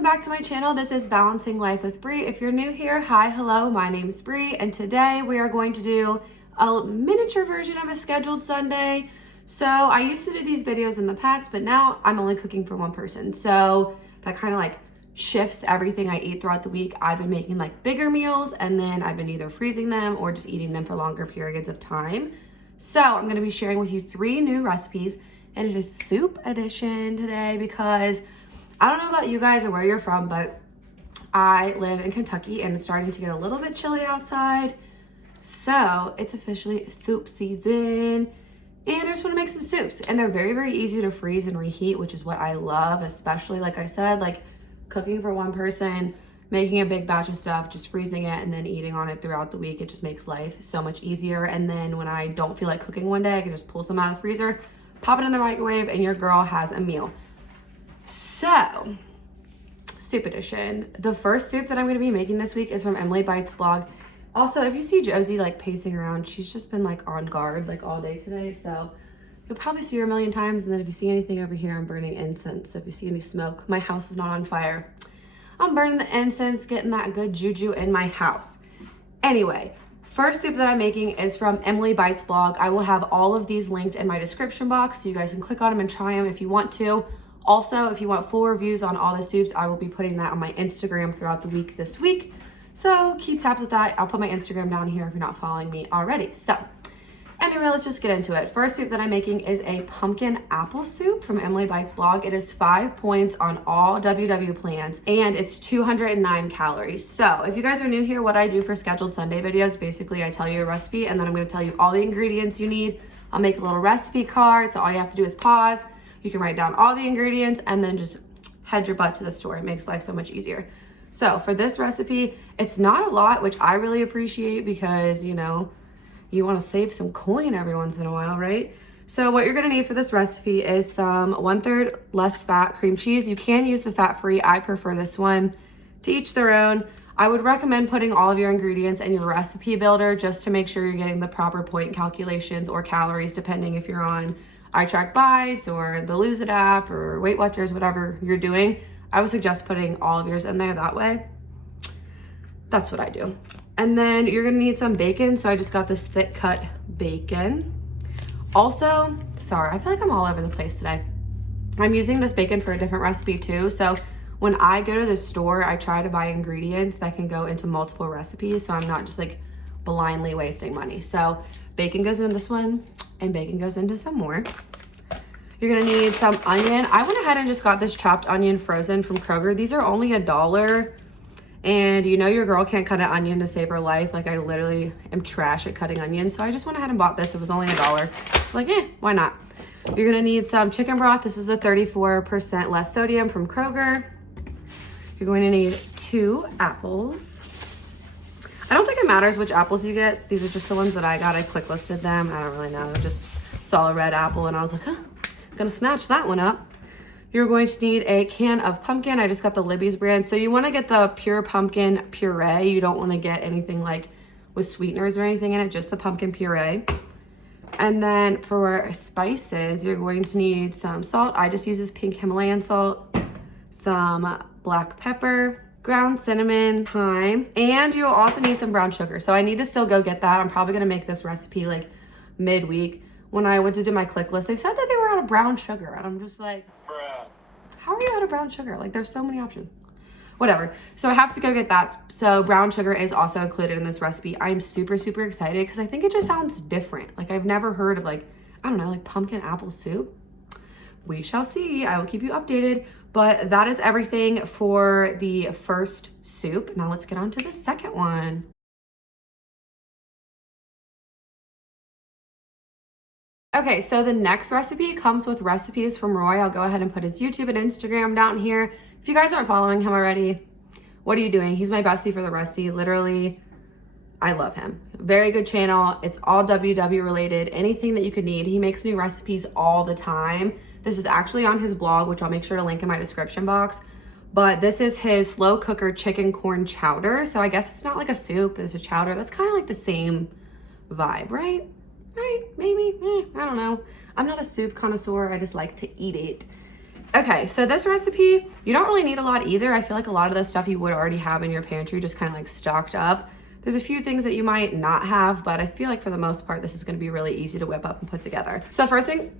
welcome back to my channel. This is Balancing Life with Bree. If you're new here, hi, hello, my name is Bree, and today we are going to do a miniature version of a scheduled Sunday. So I used to do these videos in the past, but now I'm only cooking for one person. So that kind of like shifts everything I eat throughout the week. I've been making like bigger meals, and then I've been either freezing them or just eating them for longer periods of time. So I'm gonna be sharing with you 3 new recipes, and it is soup edition today because I don't know about you guys or where you're from, but I live in Kentucky and it's starting to get a little bit chilly outside. So it's officially soup season and I just want to make some soups, and they're very, very easy to freeze and reheat, which is what I love, especially like I said, like cooking for one person, making a big batch of stuff, just freezing it and then eating on it throughout the week. It just makes life so much easier. And then when I don't feel like cooking one day, I can just pull some out of the freezer, pop it in the microwave, and your girl has a meal. So, soup edition. The first soup that I'm going to be making this week is from Emily Bites blog. Also, if you see Josie like pacing around, she's just been like on guard like all day today. So you'll probably see her a million times. And then if you see anything over here, I'm burning incense. So if you see any smoke, my house is not on fire. I'm burning the incense, getting that good juju in my house. Anyway, first soup that I'm making is from Emily Bites blog. I will have all of these linked in my description box, so you guys can click on them and try them if you want to. Also, if you want full reviews on all the soups, I will be putting that on my Instagram throughout the week this week. So keep tabs with that. I'll put my Instagram down here if you're not following me already. So anyway, let's just get into it. First soup that I'm making is a pumpkin apple soup from Emily Bites blog. It is 5 points on all WW plans and it's 209 calories. So if you guys are new here, what I do for scheduled Sunday videos, basically I tell you a recipe and then I'm going to tell you all the ingredients you need. I'll make a little recipe card, so all you have to do is pause. You can write down all the ingredients and then just head your butt to the store. It makes life so much easier. So for this recipe, it's not a lot, which I really appreciate because, you know, you want to save some coin every once in a while, right? So what you're going to need for this recipe is some 1/3 less fat cream cheese. You can use the fat-free. I prefer this one. To each their own. I would recommend putting all of your ingredients in your recipe builder just to make sure you're getting the proper point calculations or calories, depending if you're on iTrack Bites or the Lose It app or Weight Watchers, whatever you're doing. I would suggest putting all of yours in there that way. That's what I do. And then you're gonna need some bacon. So I just got this thick cut bacon. Also, sorry, I feel like I'm all over the place today. I'm using this bacon for a different recipe too. So when I go to the store, I try to buy ingredients that can go into multiple recipes. So I'm not just like blindly wasting money. So bacon goes into this one and bacon goes into some more. You're gonna need some onion. I went ahead and just got this chopped onion frozen from Kroger. These are only $1. And you know your girl can't cut an onion to save her life. Like I literally am trash at cutting onions. So I just went ahead and bought this. It was only $1. Like, why not? You're gonna need some chicken broth. This is the 34% less sodium from Kroger. You're going to need 2 apples. I don't think it matters which apples you get. These are just the ones that I got. I click listed them. I don't really know. I just saw a red apple and I was like, huh, I'm gonna snatch that one up. You're going to need a can of pumpkin. I just got the Libby's brand. So you want to get the pure pumpkin puree. You don't want to get anything like with sweeteners or anything in it, just the pumpkin puree. And then for spices, you're going to need some salt. I just use this pink Himalayan salt, some black pepper, ground cinnamon, thyme, and you'll also need some brown sugar. So I need to still go get that. I'm probably gonna make this recipe like midweek. When I went to do my click list, they said that they were out of brown sugar. And I'm just like, bruh, how are you out of brown sugar? Like there's so many options. Whatever. So I have to go get that. So brown sugar is also included in this recipe. I'm super, super excited because I think it just sounds different. Like I've never heard of like, I don't know, like pumpkin apple soup. We shall see. I will keep you updated. But that is everything for the first soup. Now let's get on to the second one. Okay, so the next recipe comes with recipes from Roy. I'll go ahead and put his YouTube and Instagram down here. If you guys aren't following him already, what are you doing? He's my bestie for the Rusty. Literally, I love him. Very good channel. It's all WW related. Anything that you could need. He makes new recipes all the time. This is actually on his blog, which I'll make sure to link in my description box. But this is his slow cooker chicken corn chowder. So I guess it's not like a soup, it's a chowder. That's kind of like the same vibe, right? Right, maybe, I don't know. I'm not a soup connoisseur, I just like to eat it. Okay, so this recipe, you don't really need a lot either. I feel like a lot of the stuff you would already have in your pantry just kind of like stocked up. There's a few things that you might not have, but I feel like for the most part, this is gonna be really easy to whip up and put together. So first thing,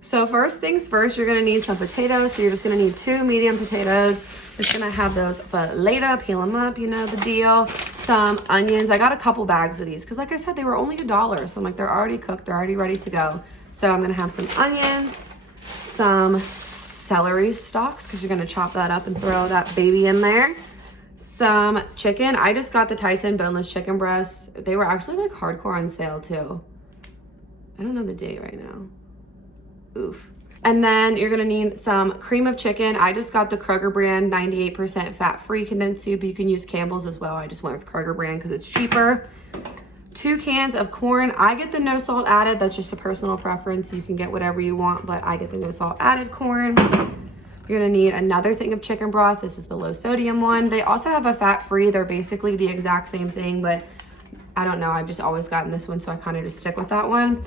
So first things first, you're gonna need some potatoes. So you're just gonna need 2 medium potatoes. Just gonna have those later, peel them up, you know the deal. Some onions. I got a couple bags of these because like I said, they were only $1. So I'm like, they're already cooked, they're already ready to go. So I'm gonna have some onions, some celery stalks because you're gonna chop that up and throw that baby in there. Some chicken. I just got the Tyson boneless chicken breasts. They were actually like hardcore on sale too. I don't know the date right now. Oof. And then you're gonna need some cream of chicken. I just got the Kroger brand 98% fat-free condensed soup. You can use Campbell's as well. I just went with Kroger brand because it's cheaper. 2 cans of corn. I get the no salt added. That's just a personal preference. You can get whatever you want, but I get the no salt added corn. You're gonna need another thing of chicken broth. This is the low sodium one. They also have a fat-free. They're basically the exact same thing, but I don't know. I've just always gotten this one, so I kind of just stick with that one.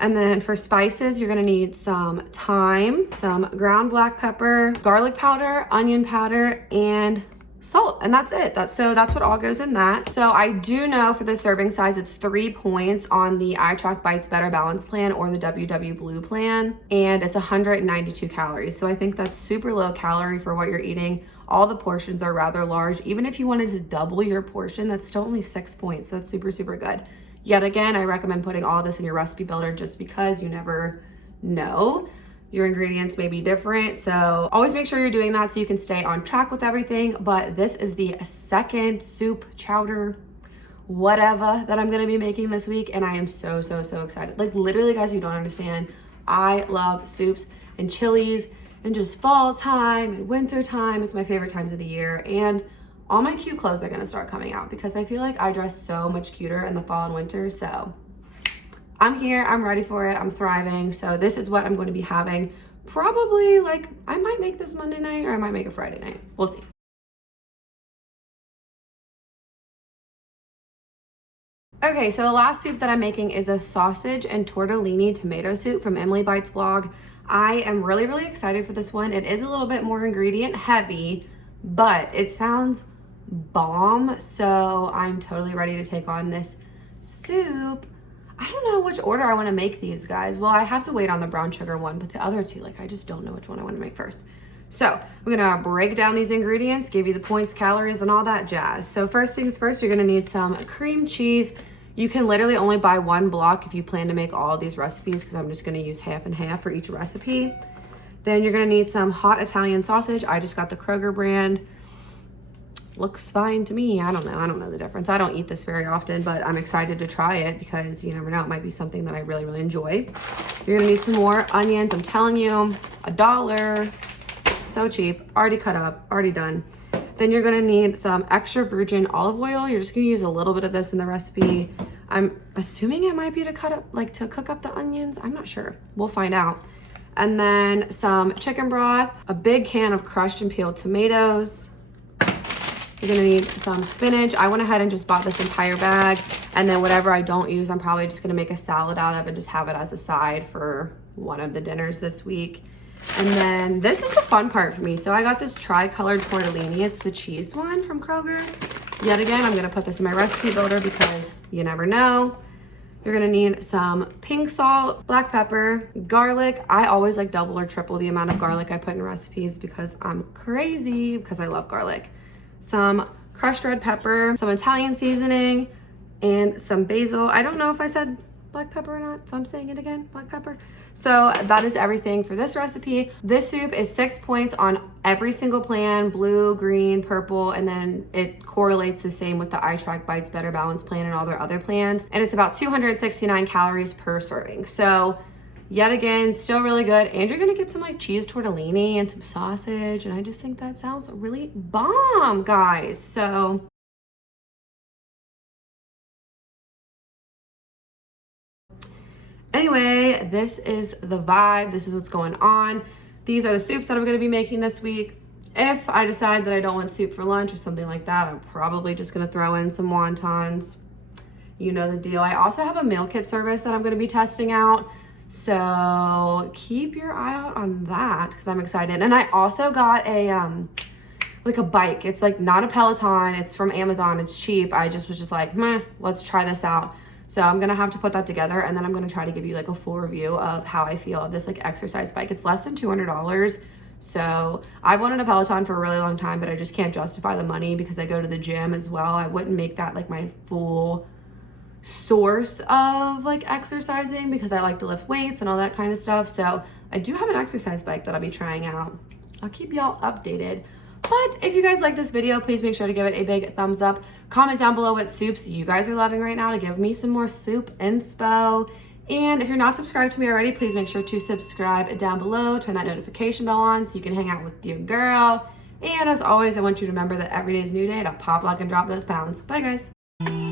And then for spices, you're gonna need some thyme, some ground black pepper, garlic powder, onion powder, and salt. And that's it. That's what all goes in that. So I do know for the serving size, it's 3 points on the iTrack Bites Better Balance plan or the WW Blue plan. And it's 192 calories. So I think that's super low calorie for what you're eating. All the portions are rather large. Even if you wanted to double your portion, that's still only 6 points. So that's super, super good. Yet again, I recommend putting all this in your recipe builder just because you never know. Your ingredients may be different. So always make sure you're doing that so you can stay on track with everything. But this is the second soup, chowder, whatever that I'm gonna be making this week. And I am so, so, so excited. Like literally guys, you don't understand. I love soups and chilies and just fall time and winter time. It's my favorite times of the year. And all my cute clothes are gonna start coming out because I feel like I dress so much cuter in the fall and winter. So I'm here, I'm ready for it, I'm thriving. So this is what I'm going to be having. Probably like, I might make this Monday night or I might make it Friday night. We'll see. Okay, so the last soup that I'm making is a sausage and tortellini tomato soup from Emily Bites blog. I am really, really excited for this one. It is a little bit more ingredient heavy, but it sounds bomb. So I'm totally ready to take on this soup. I don't know which order I want to make these guys. Well, I have to wait on the brown sugar one, but the other two, like I just don't know which one I want to make first. So I'm gonna break down these ingredients, give you the points, calories, and all that jazz. So first things first, you're gonna need some cream cheese. You can literally only buy 1 block if you plan to make all of these recipes because I'm just gonna use half and half for each recipe. Then you're gonna need some hot Italian sausage. I just got the Kroger brand. Looks fine to me. I don't know the difference. I don't eat this very often, but I'm excited to try it because you never know, it might be something that I really, really enjoy. You're gonna need some more onions. I'm telling you, $1. So cheap, already cut up, already done. Then you're gonna need some extra virgin olive oil. You're just gonna use a little bit of this in the recipe. I'm assuming it might be to cook up the onions. I'm not sure, we'll find out. And then some chicken broth, a big can of crushed and peeled tomatoes. You're gonna need some spinach. I went ahead and just bought this entire bag. And then whatever I don't use, I'm probably just gonna make a salad out of and just have it as a side for one of the dinners this week. And then this is the fun part for me. So I got this tri-colored tortellini. It's the cheese one from Kroger. Yet again, I'm gonna put this in my recipe builder because you never know. You're gonna need some pink salt, black pepper, garlic. I always like double or triple the amount of garlic I put in recipes because I'm crazy, because I love garlic. Some crushed red pepper, some Italian seasoning, and some basil. I don't know if I said black pepper or not, so I'm saying it again, black pepper. So that is everything for this recipe. This soup is 6 points on every single plan, blue, green, purple, and then it correlates the same with the iTrack Bites Better Balance plan and all their other plans. And it's about 269 calories per serving. So yet again, still really good. And you're gonna get some like cheese tortellini and some sausage. And I just think that sounds really bomb, guys. So anyway, this is the vibe. This is what's going on. These are the soups that I'm gonna be making this week. If I decide that I don't want soup for lunch or something like that, I'm probably just gonna throw in some wontons. you know the deal. I also have a meal kit service that I'm going to be testing out. So keep your eye out on that because I'm excited. And I also got a like a bike. It's like not a Peloton. It's from Amazon. It's cheap. I just was just like, meh, let's try this out. So I'm gonna have to put that together, and then I'm gonna try to give you like a full review of how I feel of this like exercise bike. It's less than $200. So I've wanted a Peloton for a really long time, but I just can't justify the money because I go to the gym as well. I wouldn't make that like my full source of like exercising because I like to lift weights and all that kind of stuff. So I do have an exercise bike that I'll be trying out. I'll keep y'all updated. But if you guys like this video, please make sure to give it a big thumbs up. Comment down below what soups you guys are loving right now to give me some more soup inspo. And if you're not subscribed to me already, please make sure to subscribe down below. Turn that notification bell on so you can hang out with your girl. And as always, I want you to remember that every day is a new day to pop, lock, and drop those pounds. Bye, guys.